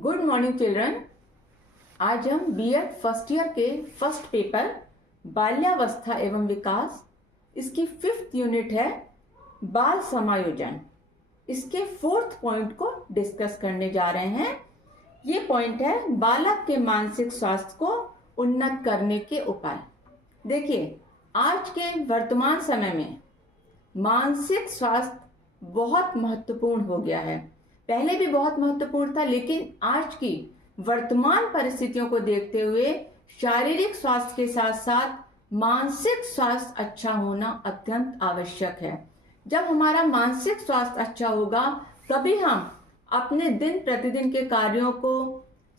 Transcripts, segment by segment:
Good morning children. आज हम BEd first year के फर्स्ट पेपर बाल्यावस्था एवं विकास, इसकी 5th यूनिट है बाल समायोजन, इसके 4th पॉइंट को डिस्कस करने जा रहे हैं। ये पॉइंट है बालक के मानसिक स्वास्थ्य को उन्नत करने के उपाय। देखिए, आज के वर्तमान समय में मानसिक स्वास्थ्य बहुत महत्वपूर्ण हो गया है। पहले भी बहुत महत्वपूर्ण था, लेकिन आज की वर्तमान परिस्थितियों को देखते हुए शारीरिक स्वास्थ्य के साथ साथ मानसिक स्वास्थ्य अच्छा होना अत्यंत आवश्यक है। जब हमारा मानसिक स्वास्थ्य अच्छा होगा तभी हम अपने दिन प्रतिदिन के कार्यों को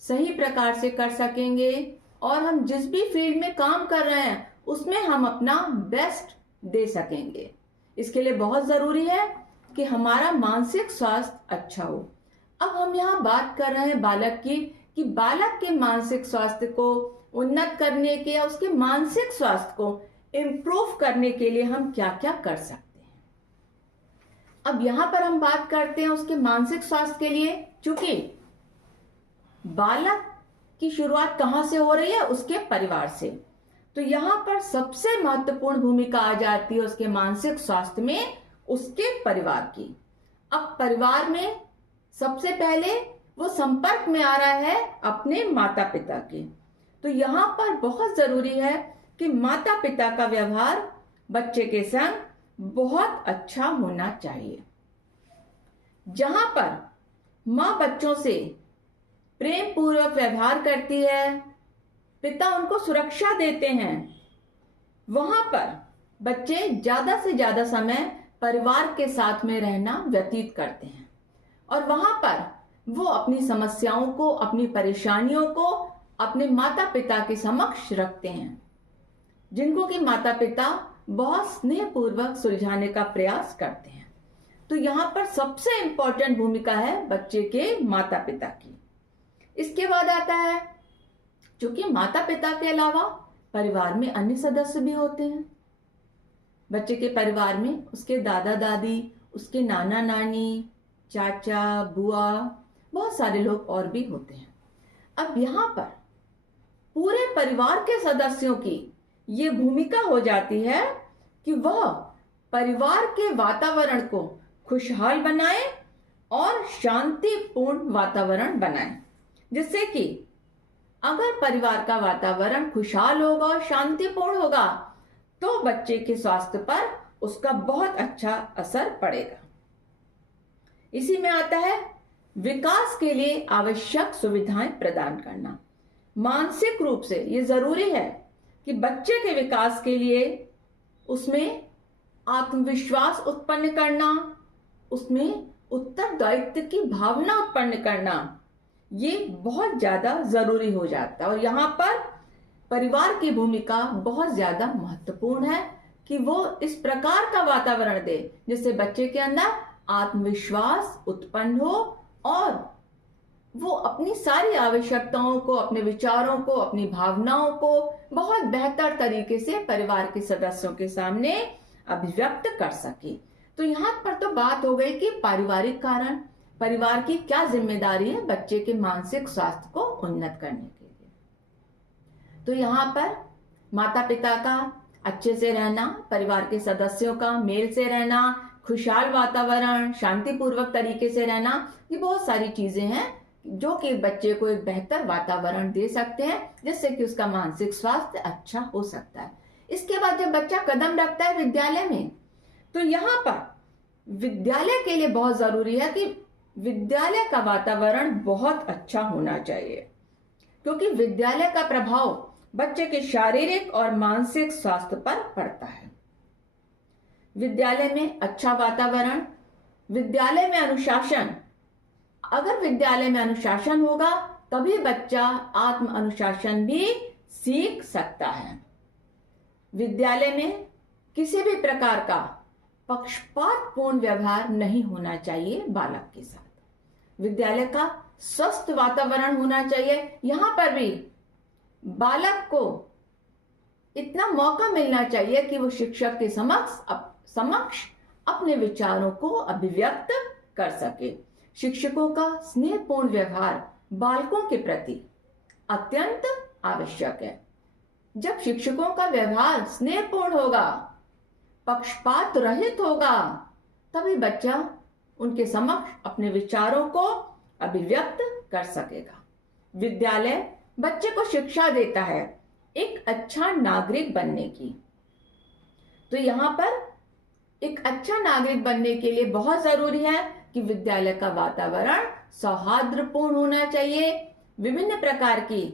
सही प्रकार से कर सकेंगे और हम जिस भी फील्ड में काम कर रहे हैं उसमें हम अपना बेस्ट दे सकेंगे। इसके लिए बहुत जरूरी है कि हमारा मानसिक स्वास्थ्य अच्छा हो। अब हम यहाँ बात कर रहे हैं बालक की, कि बालक के मानसिक स्वास्थ्य को उन्नत करने के या उसके मानसिक स्वास्थ्य को इम्प्रूव करने के लिए हम क्या क्या कर सकते हैं। अब यहाँ पर हम बात करते हैं उसके मानसिक स्वास्थ्य के लिए। चूंकि बालक की शुरुआत कहाँ से हो रही है? उसके परिवार से। तो यहाँ पर सबसे महत्वपूर्ण भूमिका आ जाती है उसके मानसिक स्वास्थ्य में उसके परिवार की। अब परिवार में सबसे पहले वो संपर्क में आ रहा है अपने माता पिता के। तो यहाँ पर बहुत जरूरी है कि माता पिता का व्यवहार बच्चे के संग बहुत अच्छा होना चाहिए। जहां पर माँ बच्चों से प्रेम पूर्वक व्यवहार करती है, पिता उनको सुरक्षा देते हैं, वहां पर बच्चे ज्यादा से ज्यादा समय परिवार के साथ में रहना व्यतीत करते हैं और वहां पर वो अपनी समस्याओं को, अपनी परेशानियों को अपने माता पिता के समक्ष रखते हैं, जिनको कि माता पिता बहुत स्नेहपूर्वक सुलझाने का प्रयास करते हैं। तो यहाँ पर सबसे इंपॉर्टेंट भूमिका है बच्चे के माता पिता की। इसके बाद आता है, क्योंकि माता पिता के अलावा परिवार में अन्य सदस्य भी होते हैं। बच्चे के परिवार में उसके दादा दादी, उसके नाना नानी, चाचा, बुआ, बहुत सारे लोग और भी होते हैं। अब यहाँ पर पूरे परिवार के सदस्यों की ये भूमिका हो जाती है कि वह परिवार के वातावरण को खुशहाल बनाए और शांतिपूर्ण वातावरण बनाए, जिससे कि अगर परिवार का वातावरण खुशहाल होगा और शांतिपूर्ण होगा तो बच्चे के स्वास्थ्य पर उसका बहुत अच्छा असर पड़ेगा। इसी में आता है विकास के लिए आवश्यक सुविधाएं प्रदान करना। मानसिक रूप से ये जरूरी है कि बच्चे के विकास के लिए उसमें आत्मविश्वास उत्पन्न करना, उसमें उत्तरदायित्व की भावना उत्पन्न करना, ये बहुत ज्यादा जरूरी हो जाता है। और यहाँ पर परिवार की भूमिका बहुत ज्यादा महत्वपूर्ण है कि वो इस प्रकार का वातावरण दे जिससे बच्चे के अंदर आत्मविश्वास उत्पन्न हो और वो अपनी सारी आवश्यकताओं को, अपने विचारों को, अपनी भावनाओं को बहुत बेहतर तरीके से परिवार के सदस्यों के सामने अभिव्यक्त कर सके। तो यहाँ पर तो बात हो गई कि पारिवारिक कारण, परिवार की क्या जिम्मेदारी है बच्चे के मानसिक स्वास्थ्य को उन्नत करने के लिए। तो यहाँ पर माता पिता का अच्छे से रहना, परिवार के सदस्यों का मेल से रहना, खुशहाल वातावरण, शांतिपूर्वक तरीके से रहना, ये बहुत सारी चीजें हैं जो कि बच्चे को एक बेहतर वातावरण दे सकते हैं, जिससे कि उसका मानसिक स्वास्थ्य अच्छा हो सकता है। इसके बाद जब बच्चा कदम रखता है विद्यालय में, तो यहाँ पर विद्यालय के लिए बहुत जरूरी है कि विद्यालय का वातावरण बहुत अच्छा होना चाहिए, क्योंकि विद्यालय का प्रभाव बच्चे के शारीरिक और मानसिक स्वास्थ्य पर पड़ता है। विद्यालय में अच्छा वातावरण, विद्यालय में अनुशासन, अगर विद्यालय में अनुशासन होगा तभी बच्चा आत्म अनुशासन भी सीख सकता है। विद्यालय में किसी भी प्रकार का पक्षपातपूर्ण व्यवहार नहीं होना चाहिए बालक के साथ। विद्यालय का स्वस्थ वातावरण होना चाहिए। यहाँ पर भी बालक को इतना मौका मिलना चाहिए कि वो शिक्षक के समक्ष अपने विचारों को अभिव्यक्त कर सके। शिक्षकों का स्नेहपूर्ण व्यवहार बालकों के प्रति अत्यंत आवश्यक है। जब शिक्षकों का व्यवहार स्नेहपूर्ण होगा, पक्षपात रहित होगा, तभी बच्चा उनके समक्ष अपने विचारों को अभिव्यक्त कर सकेगा। विद्यालय बच्चे को शिक्षा देता है एक अच्छा नागरिक बनने की। तो यहाँ पर एक अच्छा नागरिक बनने के लिए बहुत जरूरी है कि विद्यालय का वातावरण सौहार्दपूर्ण होना चाहिए, विभिन्न प्रकार की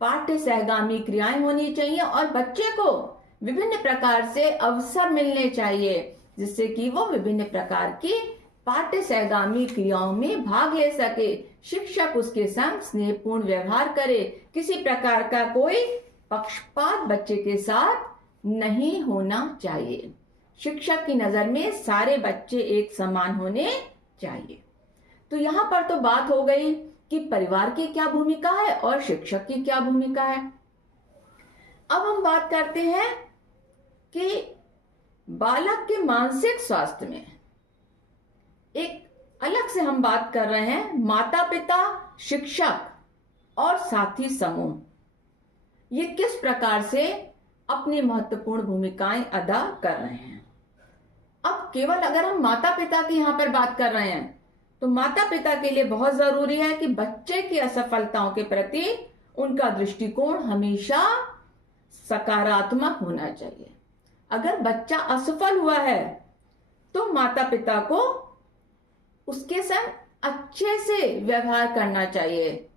पाठ्य सहगामी क्रियाएं होनी चाहिए और बच्चे को विभिन्न प्रकार से अवसर मिलने चाहिए जिससे कि वो विभिन्न प्रकार की पाठ्य सहगामी क्रियाओं में भाग ले सके। शिक्षक उसके संग स्नेहपूर्ण व्यवहार करे, किसी प्रकार का कोई पक्षपात बच्चे के साथ नहीं होना चाहिए। शिक्षक की नजर में सारे बच्चे एक समान होने चाहिए। तो यहाँ पर तो बात हो गई कि परिवार की क्या भूमिका है और शिक्षक की क्या भूमिका है। अब हम बात करते हैं कि बालक के मानसिक स्वास्थ्य में एक अलग से हम बात कर रहे हैं। माता पिता, शिक्षक और साथी समूह ये किस प्रकार से अपनी महत्वपूर्ण भूमिकाएं अदा कर रहे हैं। अब केवल अगर हम माता पिता की यहां पर बात कर रहे हैं तो माता पिता के लिए बहुत जरूरी है कि बच्चे की असफलताओं के प्रति उनका दृष्टिकोण हमेशा सकारात्मक होना चाहिए। अगर बच्चा असफल हुआ है तो माता पिता को उसके संग अच्छे से व्यवहार करना चाहिए।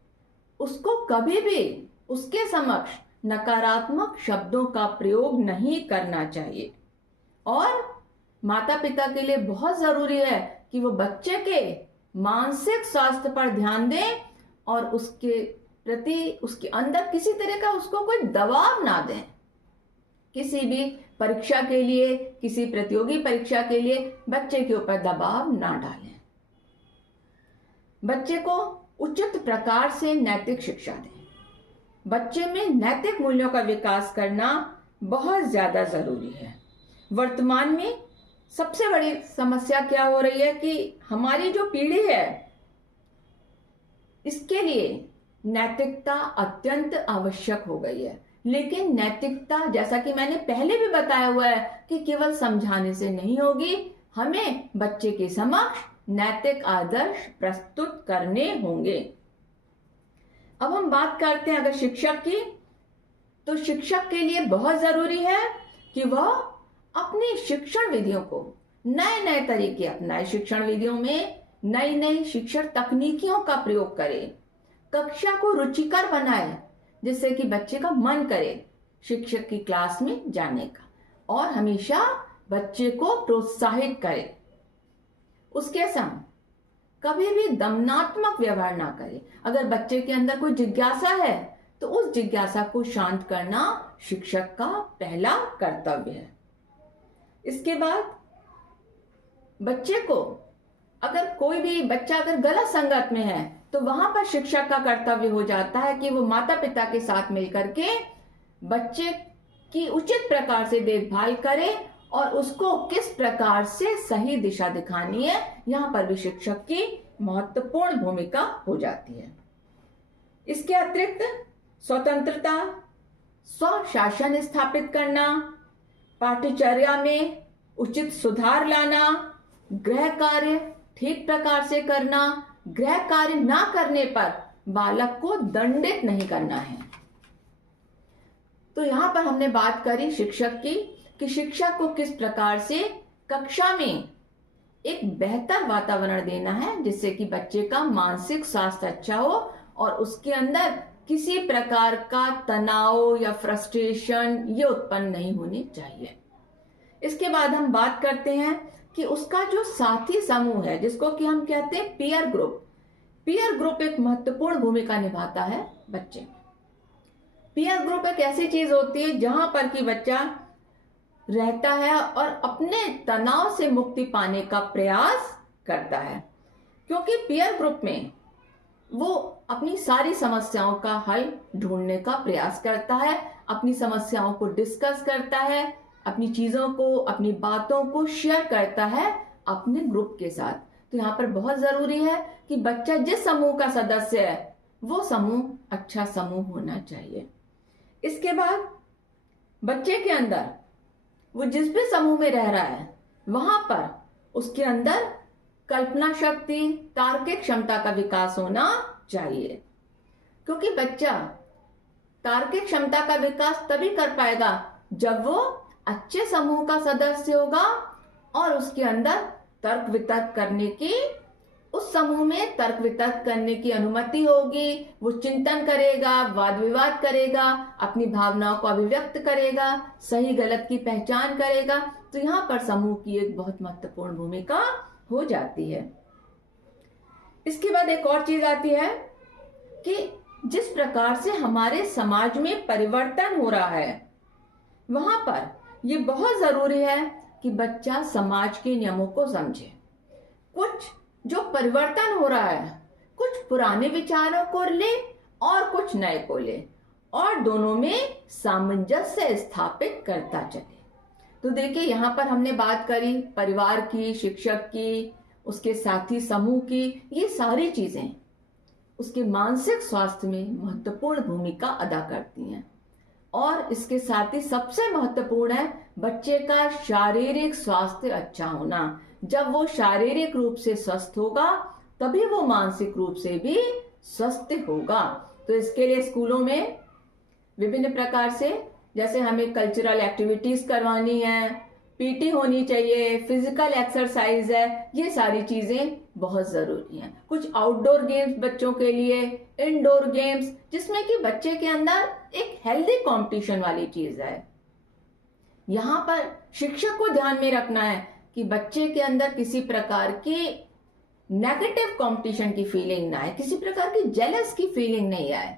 उसको कभी भी उसके समक्ष नकारात्मक शब्दों का प्रयोग नहीं करना चाहिए। और माता पिता के लिए बहुत जरूरी है कि वो बच्चे के मानसिक स्वास्थ्य पर ध्यान दें और उसके प्रति उसके अंदर किसी तरह का उसको कोई दबाव ना दें। किसी भी परीक्षा के लिए, किसी प्रतियोगी परीक्षा के लिए बच्चे के ऊपर दबाव ना डालें। बच्चे को उचित प्रकार से नैतिक शिक्षा दें। बच्चे में नैतिक मूल्यों का विकास करना बहुत ज्यादा जरूरी है। वर्तमान में सबसे बड़ी समस्या क्या हो रही है कि हमारी जो पीढ़ी है इसके लिए नैतिकता अत्यंत आवश्यक हो गई है। लेकिन नैतिकता, जैसा कि मैंने पहले भी बताया हुआ है, कि केवल समझाने से नहीं होगी। हमें बच्चे के समक्ष नैतिक आदर्श प्रस्तुत करने होंगे। अब हम बात करते हैं अगर शिक्षक की, तो शिक्षक के लिए बहुत जरूरी है कि वह अपनी शिक्षण विधियों को नए नए तरीके अपनाए। शिक्षण विधियों में नई नई शिक्षण तकनीकियों का प्रयोग करे, कक्षा को रुचिकर बनाए जिससे कि बच्चे का मन करे शिक्षक की क्लास में जाने का, और हमेशा बच्चे को प्रोत्साहित करे। उसके संग कभी भी दमनात्मक व्यवहार ना करे। अगर बच्चे के अंदर कोई जिज्ञासा है तो उस जिज्ञासा को शांत करना शिक्षक का पहला कर्तव्य है। इसके बाद बच्चे को, अगर कोई भी बच्चा अगर गलत संगत में है तो वहां पर शिक्षक का कर्तव्य हो जाता है कि वो माता पिता के साथ मिलकर के बच्चे की उचित प्रकार से देखभाल करे और उसको किस प्रकार से सही दिशा दिखानी है, यहां पर भी शिक्षक की महत्वपूर्ण भूमिका हो जाती है। इसके अतिरिक्त स्वतंत्रता, स्वशासन स्थापित करना, पाठ्यचर्या में उचित सुधार लाना, गृह कार्य ठीक प्रकार से करना, गृह कार्य ना करने पर बालक को दंडित नहीं करना है। तो यहां पर हमने बात करी शिक्षक की कि शिक्षक को किस प्रकार से कक्षा में एक बेहतर वातावरण देना है जिससे कि बच्चे का मानसिक स्वास्थ्य अच्छा हो और उसके अंदर किसी प्रकार का तनाव या फ्रस्ट्रेशन ये उत्पन्न नहीं होनी चाहिए। इसके बाद हम बात करते हैं कि उसका जो साथी समूह है, जिसको कि हम कहते हैं पीयर ग्रुप। पीयर ग्रुप एक महत्वपूर्ण भूमिका निभाता है बच्चे में। पीयर ग्रुप एक ऐसी चीज होती है जहां पर कि बच्चा रहता है और अपने तनाव से मुक्ति पाने का प्रयास करता है, क्योंकि पीयर ग्रुप में वो अपनी सारी समस्याओं का हल ढूंढने का प्रयास करता है, अपनी समस्याओं को डिस्कस करता है, अपनी चीजों को, अपनी बातों को शेयर करता है अपने ग्रुप के साथ। तो यहाँ पर बहुत जरूरी है कि बच्चा जिस समूह का सदस्य है वो समूह अच्छा समूह होना चाहिए। इसके बाद बच्चे के अंदर वो जिस भी समूह में रह रहा है वहां पर उसके अंदर कल्पना शक्ति, तार्किक क्षमता का विकास होना चाहिए, क्योंकि बच्चा तार्किक क्षमता का विकास तभी कर पाएगा जब वो अच्छे समूह का सदस्य होगा और उसके अंदर तर्क वितर्क करने की, उस समूह में तर्क वितर्क करने की अनुमति होगी। वो चिंतन करेगा, वाद विवाद करेगा, अपनी भावनाओं को अभिव्यक्त करेगा, सही गलत की पहचान करेगा। तो यहाँ पर समूह की एक बहुत महत्वपूर्ण भूमिका हो जाती है। इसके बाद एक और चीज आती है कि जिस प्रकार से हमारे समाज में परिवर्तन हो रहा है वहां पर यह बहुत जरूरी है कि बच्चा समाज के नियमों को समझे। कुछ जो परिवर्तन हो रहा है, कुछ पुराने विचारों को ले और कुछ नए को ले और दोनों में सामंजस्य स्थापित करता चले। तो देखिए यहाँ पर हमने बात करी परिवार की, शिक्षक की, उसके साथी समूह की, ये सारी चीजें उसके मानसिक स्वास्थ्य में महत्वपूर्ण भूमिका अदा करती हैं। और इसके साथ ही सबसे महत्वपूर्ण है बच्चे का शारीरिक स्वास्थ्य अच्छा होना। जब वो शारीरिक रूप से स्वस्थ होगा तभी वो मानसिक रूप से भी स्वस्थ होगा। तो इसके लिए स्कूलों में विभिन्न प्रकार से, जैसे हमें कल्चरल एक्टिविटीज करवानी है, पीटी होनी चाहिए, फिजिकल एक्सरसाइज है, ये सारी चीजें बहुत जरूरी हैं। कुछ आउटडोर गेम्स बच्चों के लिए, इनडोर गेम्स, जिसमें कि बच्चे के अंदर एक हेल्दी कंपटीशन वाली चीज है। यहाँ पर शिक्षक को ध्यान में रखना है कि बच्चे के अंदर किसी प्रकार की नेगेटिव कंपटीशन की फीलिंग ना आए, किसी प्रकार की जेलस की फीलिंग नहीं आए,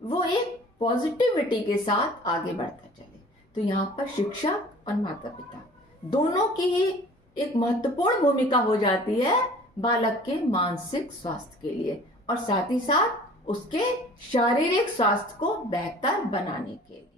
वो एक पॉजिटिविटी के साथ आगे बढ़ता चले। तो यहाँ पर शिक्षक और माता पिता दोनों की ही एक महत्वपूर्ण भूमिका हो जाती है बालक के मानसिक स्वास्थ्य के लिए और साथ ही साथ उसके शारीरिक स्वास्थ्य को बेहतर बनाने के लिए।